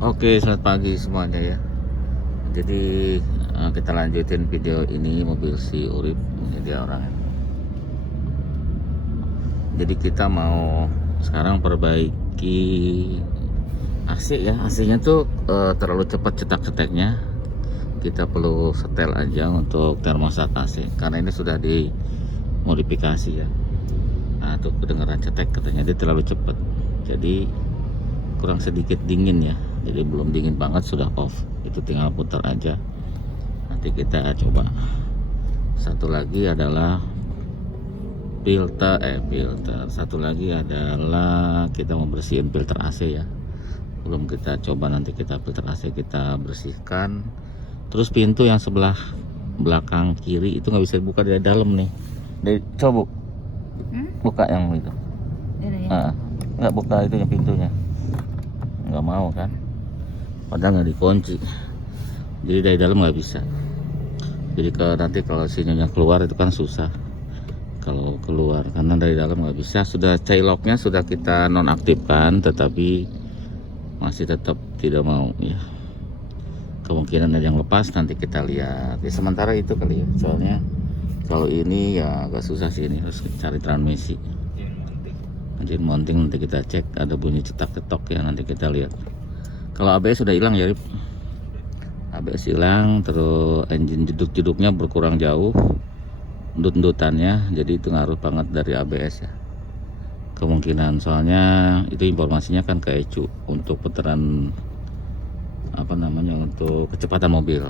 Oke, selamat pagi semuanya ya. Jadi kita lanjutin video ini mobil si Urip. Ini dia orangnya. Jadi kita mau sekarang perbaiki AC ya. AC-nya tuh terlalu cepat cetak-ceteknya. Kita perlu setel aja untuk termostat AC karena ini sudah dimodifikasi ya. Nah, tuh kedengaran cetek katanya dia terlalu cepat. Jadi kurang sedikit dingin ya. Jadi belum dingin banget, sudah off. Itu tinggal putar aja. Nanti kita coba. Satu lagi adalah filter. Satu lagi adalah kita mau bersihin filter AC ya. Belum kita coba, nanti kita filter AC kita bersihkan. Terus pintu yang sebelah belakang kiri itu nggak bisa dibuka dari dalam nih. Coba buka yang itu. Nggak buka itu yang pintunya. Nggak mau kan, padahal nggak dikunci, jadi dari dalam nggak bisa. Jadi nanti kalau sinyalnya keluar itu kan susah kalau keluar, karena dari dalam nggak bisa. Sudah locknya sudah kita nonaktifkan, tetapi masih tetap tidak mau ya. Kemungkinan ada yang lepas, nanti kita lihat ya. Sementara itu kali ya, soalnya kalau ini ya agak susah sih, ini harus cari transmisi. Engine mounting nanti kita cek, ada bunyi cetak-cetok ya, nanti kita lihat. Kalau ABS sudah hilang ya, Rip. ABS hilang, terus engine jeduk-jeduknya berkurang jauh, endut-endutannya, jadi itu ngaruh banget dari ABS ya. Kemungkinan, soalnya itu informasinya kan ke ECU untuk putaran untuk kecepatan mobil.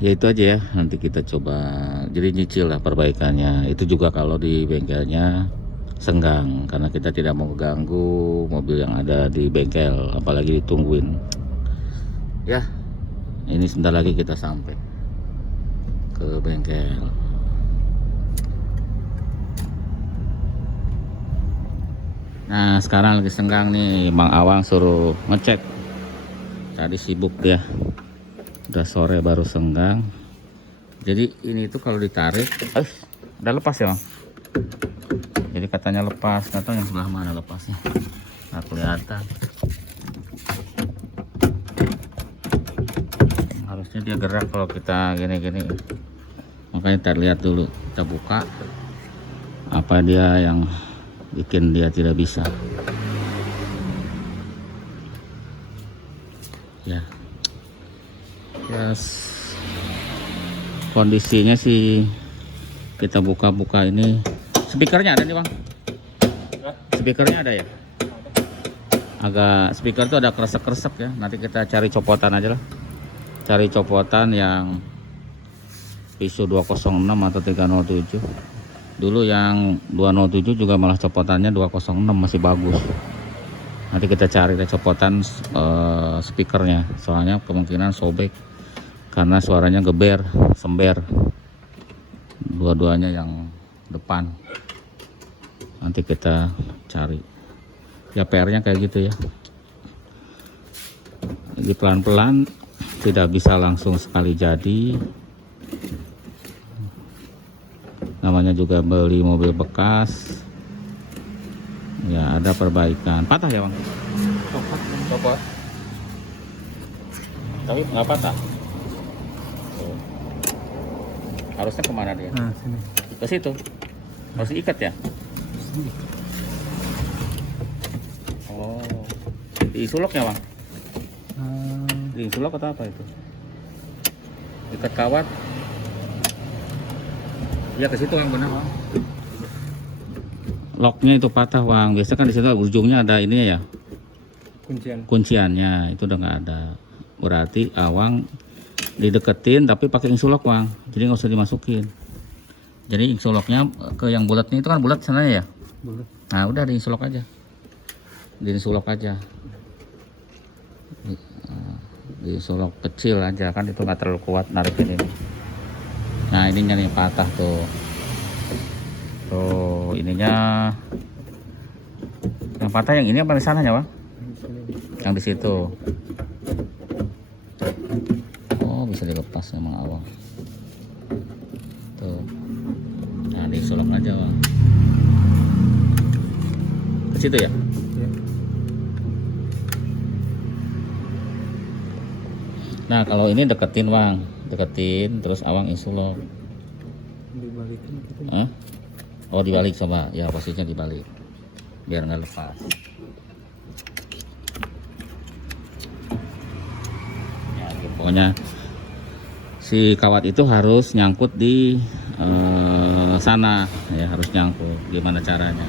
Ya itu aja ya, nanti kita coba. Jadi nyicil lah perbaikannya. Itu juga kalau di bengkelnya senggang, karena kita tidak mau ganggu mobil yang ada di bengkel, apalagi ditungguin ya. Ini sebentar lagi kita sampai ke bengkel. Nah sekarang lagi senggang nih, Bang Awang suruh ngecek. Tadi sibuk dia, udah sore baru senggang. Jadi ini tuh kalau ditarik udah lepas ya Bang. Jadi katanya lepas, nggak tahu yang sebelah mana lepasnya, nggak kelihatan. Harusnya dia gerak kalau kita gini-gini, makanya kita lihat dulu, kita buka apa dia yang bikin dia tidak bisa ya. Yes. Kondisinya sih kita buka-buka ini. Speakernya ada nih Bang. Speakernya ada ya. Agak speaker tuh ada kresek-kresek ya. Nanti kita cari copotan aja lah. Cari copotan yang ISO 206 atau 307. Dulu yang 207 juga malah copotannya 206 masih bagus. Nanti kita cari deh copotan speakernya. Soalnya kemungkinan sobek karena suaranya geber, sember. Dua-duanya yang depan. Nanti kita cari ya, PR-nya kayak gitu ya. Jadi pelan-pelan, tidak bisa langsung sekali jadi. Namanya juga beli mobil bekas ya, ada perbaikan. Patah ya Bang? Copot tapi nggak patah. Harusnya kemana dia? Nah, sini. Ke situ harus diikat ya. Oh, disuloknya Bang? Disulok atau apa itu? Ikat kawat. Ya ke situ yang benar Bang. Locknya itu patah Bang. Biasa kan di situ ujungnya ada ini ya. Kunciannya itu udah nggak ada. Berarti Awang dideketin tapi pakai insulok Bang. Jadi nggak usah dimasukin. Jadi insuloknya ke yang bulatnya itu kan bulat sananya ya. Bulat. Nah udah diinsulok aja. Diinsulok aja. Diinsulok kecil aja kan, itu nggak terlalu kuat narikin ini. Nah ininya nih patah tuh. Tuh ininya. Yang patah yang ini apa di sananya Bang? Yang di situ. Oh bisa dilepas emang Awang. Tuh. Nah disolok aja Bang. Ke situ ya? Nah kalau ini deketin Bang, deketin terus Awang insulop. Dibalikin gitu. Hah? Oh dibalik coba, ya posisinya dibalik biar nggak lepas. Ya, pokoknya si kawat itu harus nyangkut di sana ya, harus nyangkut. Gimana caranya?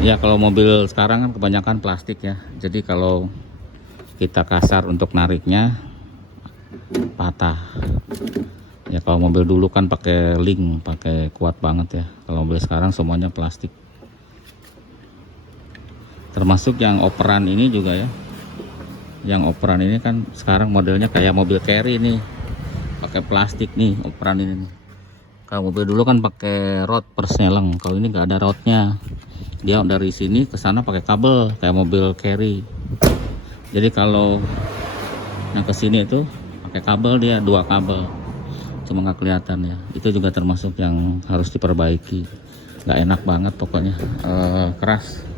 Ya kalau mobil sekarang kan kebanyakan plastik ya, jadi kalau kita kasar untuk nariknya patah. Ya kalau mobil dulu kan pakai link, pakai kuat banget ya. Kalau mobil sekarang semuanya plastik. Termasuk yang operan ini juga ya. Yang operan ini kan sekarang modelnya kayak mobil carry nih, pakai plastik nih operan ini nih. Kalau mobil dulu kan pakai rod persneleng, kalau ini nggak ada rodnya. Dia dari sini ke sana pakai kabel kayak mobil carry. Jadi kalau yang ke sini itu pakai kabel, dia 2 kabel. Cuma nggak kelihatan ya. Itu juga termasuk yang harus diperbaiki. Nggak enak banget pokoknya, keras.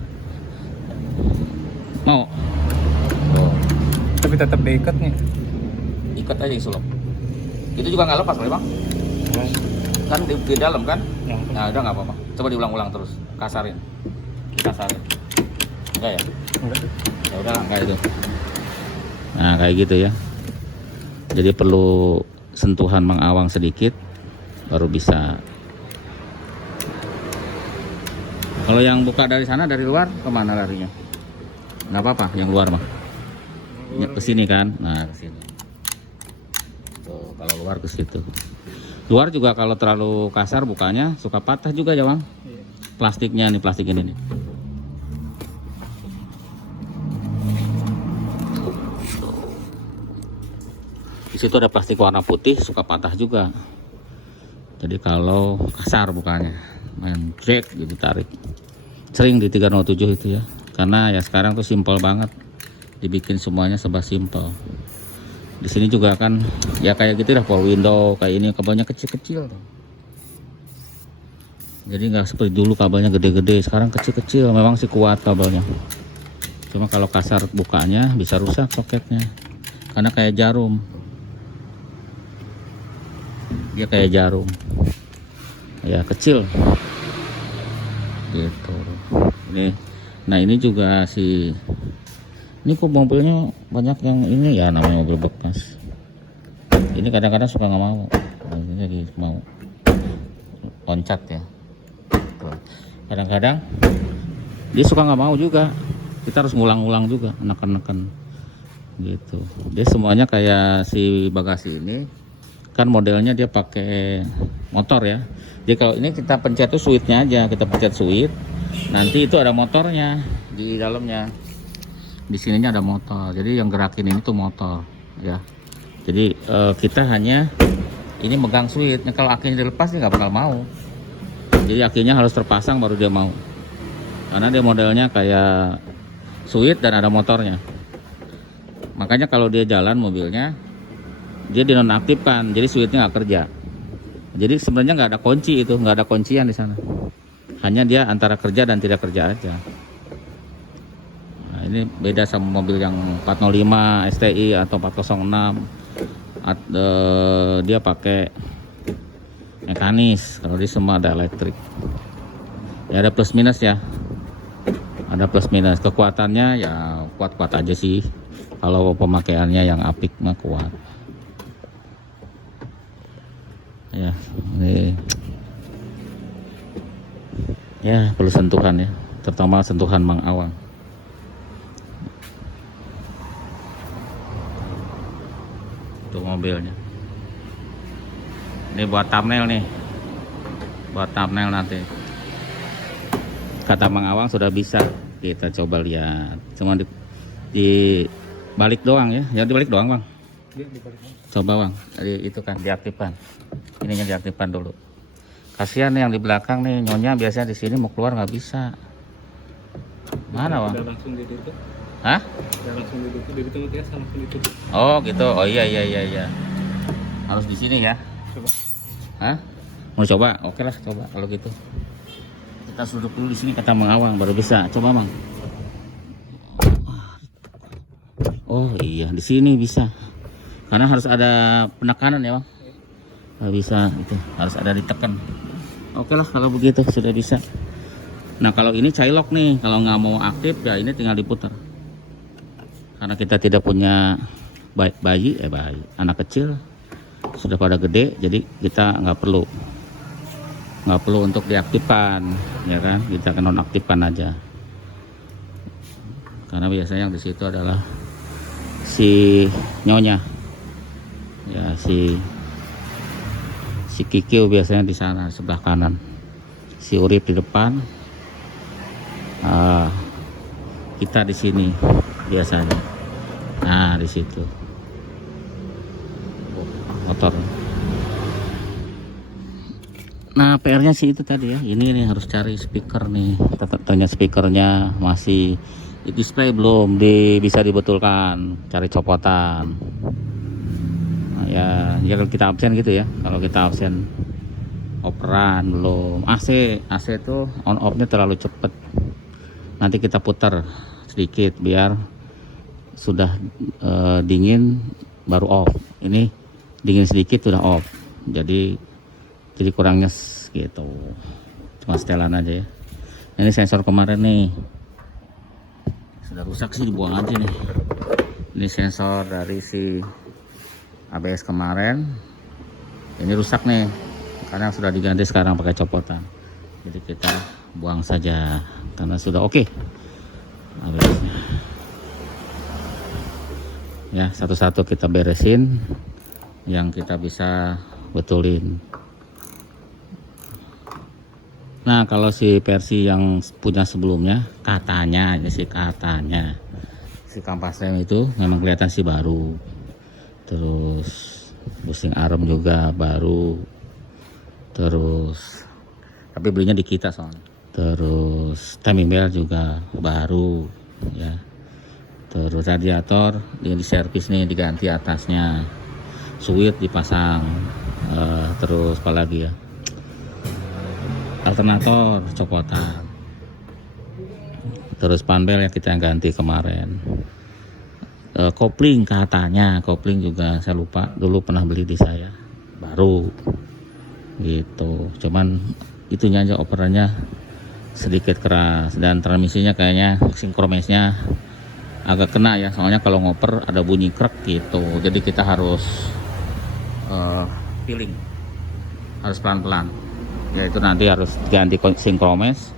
Mau? Oh. Tapi tetap diikat nih. Ikat aja insulop. Itu juga nggak lepas Bang? Kan di dalam kan? Nah udah nggak apa-apa. Coba diulang-ulang terus, kasarin. Dikasarin. Enggak ya? Enggak. Ya udah kayak itu. Nah kayak gitu ya. Jadi perlu sentuhan Mang Awang sedikit baru bisa. Kalau yang buka dari sana, dari luar kemana larinya? Nggak apa-apa, yang luar mah. Ke sini kan? Nah ke sini. Tuh, kalau luar ke situ. Luar juga kalau terlalu kasar bukanya suka patah juga ya Bang. Plastiknya nih, plastik ini nih. Di situ ada plastik warna putih suka patah juga. Jadi kalau kasar bukanya, main jack gitu tarik. Sering di 307 itu ya. Karena ya sekarang tuh simpel banget. Dibikin semuanya serba simpel. Di sini juga kan ya kayak gitu dah, power window kayak ini kabelnya kecil-kecil. Jadi nggak seperti dulu kabelnya gede-gede, sekarang kecil-kecil. Memang sih kuat kabelnya. Cuma kalau kasar bukanya bisa rusak soketnya. Karena kayak jarum. Dia kayak jarum. Ya kecil. Gitu. Nah ini juga ini kok mobilnya banyak yang ini ya, namanya mobil bekas. Ini kadang-kadang suka nggak mau. Ini lagi mau loncat ya. Kadang-kadang dia suka nggak mau juga. Kita harus ngulang-ulang juga, neken-neken gitu. Dia semuanya kayak si bagasi ini kan modelnya dia pakai motor ya. Jadi kalau ini kita pencet tuh switchnya aja, kita pencet switch, nanti itu ada motornya di dalamnya. Di sininya ada motor, jadi yang gerakin ini tuh motor ya. Jadi kita hanya ini megang switch. Kalau akinya dilepas dia nggak bakal mau. Jadi akinya harus terpasang baru dia mau, karena dia modelnya kayak switch dan ada motornya. Makanya kalau dia jalan mobilnya dia dinonaktifkan, jadi switchnya nggak kerja. Jadi sebenarnya nggak ada kunci, itu nggak ada kuncian di sana, hanya dia antara kerja dan tidak kerja aja. Ini beda sama mobil yang 405 STI atau 406. Dia pakai mekanis, kalau di semua ada elektrik. Ya ada plus minus ya. Ada plus minus. Kekuatannya ya kuat-kuat aja sih. Kalau pemakaiannya yang apik mah kuat. Ya, ini ya perlu sentuhan ya, terutama sentuhan Mang Awang. Tuh mobilnya. Ini buat thumbnail nih. Buat thumbnail nanti. Kata Mang Awang sudah bisa. Kita coba lihat. Cuma di balik doang ya. Jangan dibalik doang, Bang. Coba, Bang. Itu kan diaktifkan. Ininya diaktifkan dulu. Kasihan nih yang di belakang nih, nyonya biasanya di sini mau keluar nggak bisa. Mana, Bang? Udah langsung ditutup. Hah? Udah langsung ditutup, dari tengah langsung ditutup. Oh gitu, oh iya. Harus di sini ya. Coba. Hah? Mau coba? Oke lah, coba kalau gitu. Kita duduk dulu di sini kata Mang Awang baru bisa. Coba Mang. Oh iya, di sini bisa. Karena harus ada penekanan ya, Bang. Nggak bisa itu, harus ada ditekan. Oke lah kalau begitu sudah bisa. Nah kalau ini cailok nih, kalau nggak mau aktif ya ini tinggal diputar. Karena kita tidak punya bayi, anak kecil sudah pada gede, jadi kita nggak perlu untuk diaktifkan, ya kan? Kita akan nonaktifkan aja. Karena biasanya yang di situ adalah si nyonya, ya si Kikiu biasanya di sana sebelah kanan, si Urip di depan, kita di sini biasanya. Nah di situ motor. Nah PR-nya sih itu tadi ya, ini nih harus cari speaker nih. Ternyata speakernya masih display belum bisa dibetulkan, cari copotan. Nah, ya kalau kita absen gitu ya, kalau kita absen operan belum. AC itu on off nya terlalu cepet, nanti kita putar sedikit biar sudah dingin baru off. Ini dingin sedikit sudah off, jadi kurang nyes gitu. Cuma setelan aja ya. Ini sensor kemarin nih sudah rusak sih, dibuang aja nih. Ini sensor dari si ABS kemarin, ini rusak nih karena sudah diganti sekarang pakai copotan. Jadi kita buang saja karena sudah oke ABS-nya. Ya satu-satu kita beresin yang kita bisa betulin. Nah kalau si versi yang punya sebelumnya, katanya si kampas rem itu memang kelihatan sih baru, terus busing arm juga baru, terus tapi belinya di kita soalnya, terus timing belt juga baru ya, terus radiator dia diservis nih, diganti atasnya, switch dipasang, terus apalagi ya, alternator copotan, terus panbel yang kita ganti kemarin, kopling katanya, kopling juga saya lupa, dulu pernah beli di saya baru gitu, cuman itunya aja operannya sedikit keras, dan transmisinya kayaknya sinkromesnya agak kena ya, soalnya kalau ngoper ada bunyi krek gitu, jadi kita harus feeling, harus pelan-pelan ya. Itu nanti harus ganti sinkromes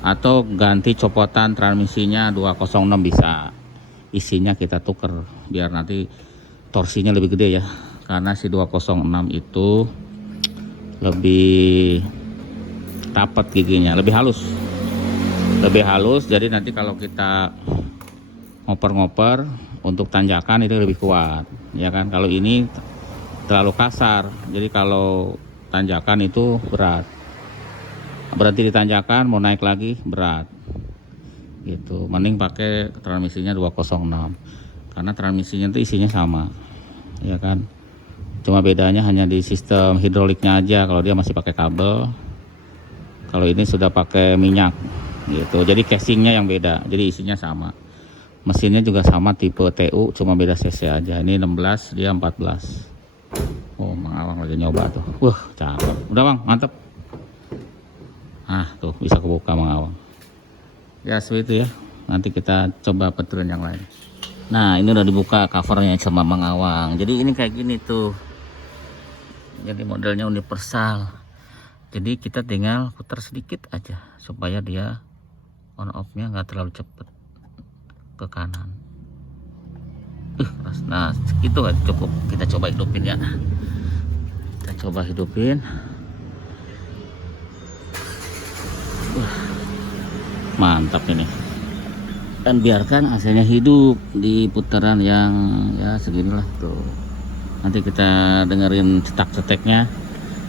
atau ganti copotan transmisinya 206 bisa, isinya kita tuker biar nanti torsinya lebih gede ya, karena si 206 itu lebih rapat giginya, lebih halus, jadi nanti kalau kita ngoper-ngoper untuk tanjakan itu lebih kuat ya kan. Kalau ini terlalu kasar, jadi kalau tanjakan itu berat, berarti di tanjakan mau naik lagi berat gitu. Mending pakai transmisinya 206 karena transmisinya itu isinya sama ya kan, cuma bedanya hanya di sistem hidroliknya aja. Kalau dia masih pakai kabel, kalau ini sudah pakai minyak gitu, jadi casingnya yang beda, jadi isinya sama. Mesinnya juga sama tipe TU, cuma beda cc aja. Ini 16, dia 14. Oh, Mang Awang lagi nyoba tuh. Wah, cakep. Udah Bang, mantep. Ah, tuh bisa kebuka Mang Awang. Ya, seperti itu ya. Nanti kita coba betulin yang lain. Nah, ini udah dibuka covernya sama Mang Awang. Jadi ini kayak gini tuh. Jadi modelnya universal. Jadi kita tinggal putar sedikit aja supaya dia on off-nya nggak terlalu cepet ke kanan. Nah itu kan cukup, kita coba hidupin ya, kita coba hidupin. Mantap ini, dan biarkan AC-nya hidup di putaran yang ya seginilah tuh. Nanti kita dengerin cetak-ceteknya,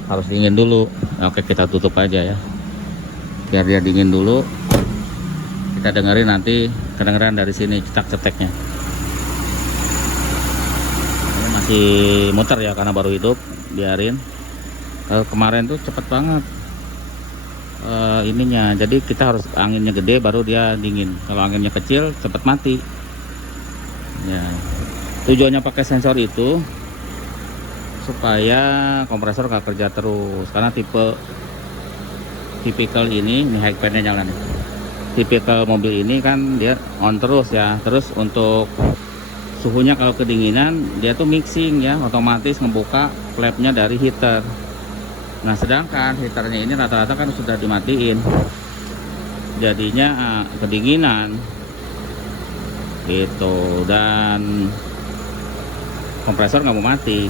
harus dingin dulu. Oke, kita tutup aja ya biar dia dingin dulu. Kita dengerin nanti kedengeran dari sini cetak-ceteknya. Ini masih muter ya karena baru hidup, biarin. Kemarin tuh cepet banget ininya, jadi kita harus anginnya gede baru dia dingin. Kalau anginnya kecil cepet mati Ya, tujuannya pakai sensor itu supaya kompresor nggak kerja terus, karena tipikal ini high fan-nya nyala nih. Tipikal mobil ini kan dia on terus ya. Terus untuk suhunya kalau kedinginan dia tuh mixing ya, otomatis ngebuka flapnya dari heater. Nah sedangkan heaternya ini rata-rata kan sudah dimatiin, jadinya kedinginan gitu, dan kompresor nggak mau mati.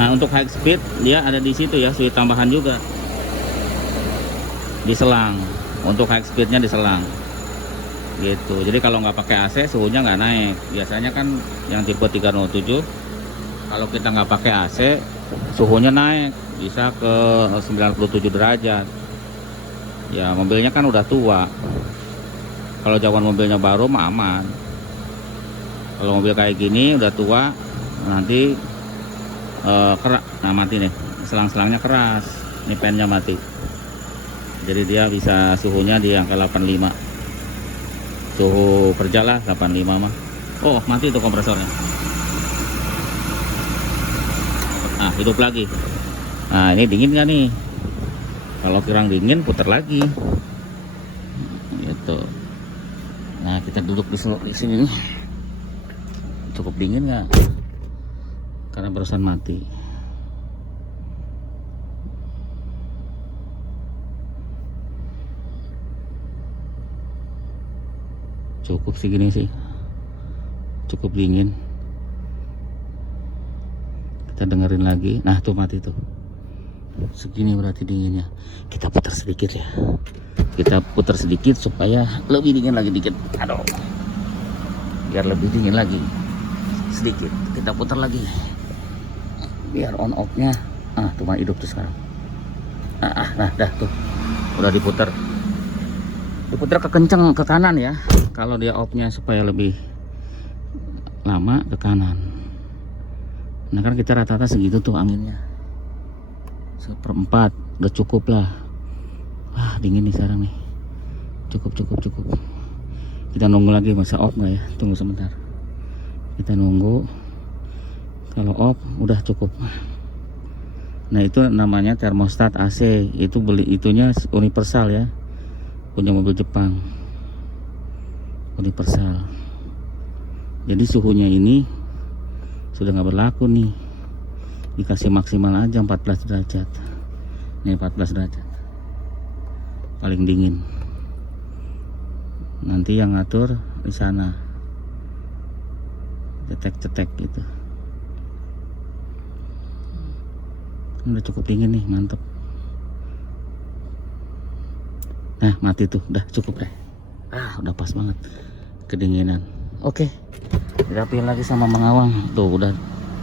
Nah untuk high speed dia ada di situ ya, switch tambahan juga di selang. Untuk high speednya di selang gitu. Jadi kalau nggak pakai AC suhunya nggak naik. Biasanya kan yang tipe 307 kalau kita nggak pakai AC suhunya naik bisa ke 97 derajat. Ya mobilnya kan udah tua. Kalau zaman mobilnya baru mah aman. Kalau mobil kayak gini udah tua nanti kerak, nah mati nih, selang-selangnya keras, ini pennya mati. Jadi dia bisa suhunya di angka 85, suhu kerja lah 85 mah. Oh mati itu kompresornya. Nah hidup lagi. Nah ini dingin gak nih? Kalau kurang dingin putar lagi gitu. Nah kita duduk di sini nih. Cukup dingin nggak? Karena barusan mati. Cukup sih gini sih, cukup dingin. Kita dengerin lagi. Nah tuh mati tuh, segini berarti dinginnya. Kita putar sedikit ya, kita putar sedikit supaya lebih dingin lagi dikit. Aduh, biar lebih dingin lagi sedikit, kita putar lagi biar on off nya. Tuh mah hidup tuh sekarang. Nah dah tuh udah diputar ke kenceng ke kanan ya. Kalau dia off nya supaya lebih lama ke kanan. Nah kan kita rata-rata segitu tuh anginnya, 1/4 udah cukup lah. Dingin nih sekarang nih, cukup. Kita nunggu lagi masa off nggak ya, tunggu sebentar. Kita nunggu, kalau off udah cukup. Nah itu namanya termostat AC. Itu beli itunya universal ya, punya mobil Jepang, universal. Jadi suhunya ini sudah nggak berlaku nih, dikasih maksimal aja 14 derajat. Ini 14 derajat paling dingin. Nanti yang ngatur di sana, cetek gitu. Udah cukup dingin nih, mantep. Nah mati tuh, udah cukup deh. Udah pas banget kedinginan. Oke, dirapiin lagi sama Mang Awang. Tuh udah,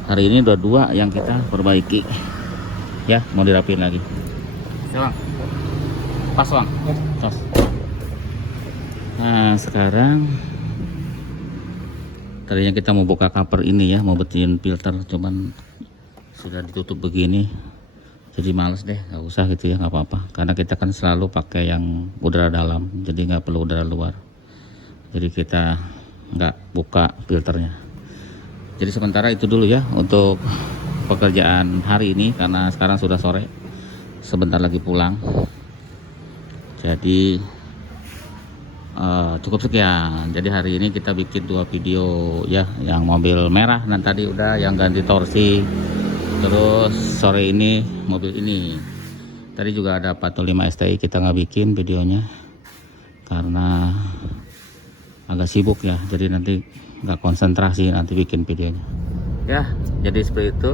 hari ini udah 2 yang kita perbaiki ya, mau dirapiin lagi. Bang, pas Bang, pas. Nah sekarang tadinya kita mau buka cover ini ya, mau betulin filter, cuman sudah ditutup begini, jadi males deh, nggak usah gitu ya, nggak apa-apa, karena kita kan selalu pakai yang udara dalam, jadi nggak perlu udara luar. Jadi kita nggak buka filternya. Jadi sementara itu dulu ya untuk pekerjaan hari ini, karena sekarang sudah sore, sebentar lagi pulang. Jadi cukup sekian. Jadi hari ini kita bikin 2 video ya, yang mobil merah dan tadi udah yang ganti torsi. Terus sore ini mobil ini. Tadi juga ada 45 STI, kita nggak bikin videonya karena agak sibuk ya. Jadi nanti nggak konsentrasi nanti bikin videonya. Ya, jadi seperti itu.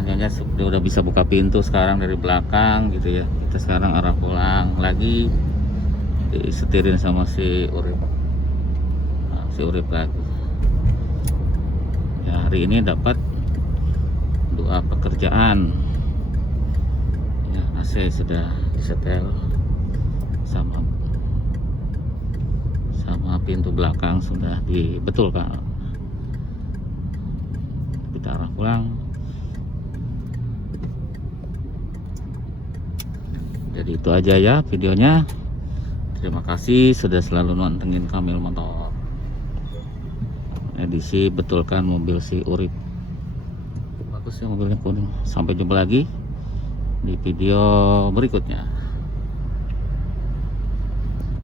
Nyonya udah bisa buka pintu sekarang dari belakang gitu ya. Kita sekarang arah pulang lagi, disetirin sama si Urip. Si Urip lagi. Ya, hari ini dapat 2 pekerjaan ya. AC sudah disetel, sama pintu belakang sudah dibetulkan. Kita arah pulang. Jadi itu aja ya videonya. Terima kasih sudah selalu nontonin Kamil Motor. edisi betulkan mobil si Urip. Bagus ya mobilnya kuning. Sampai jumpa lagi di video berikutnya.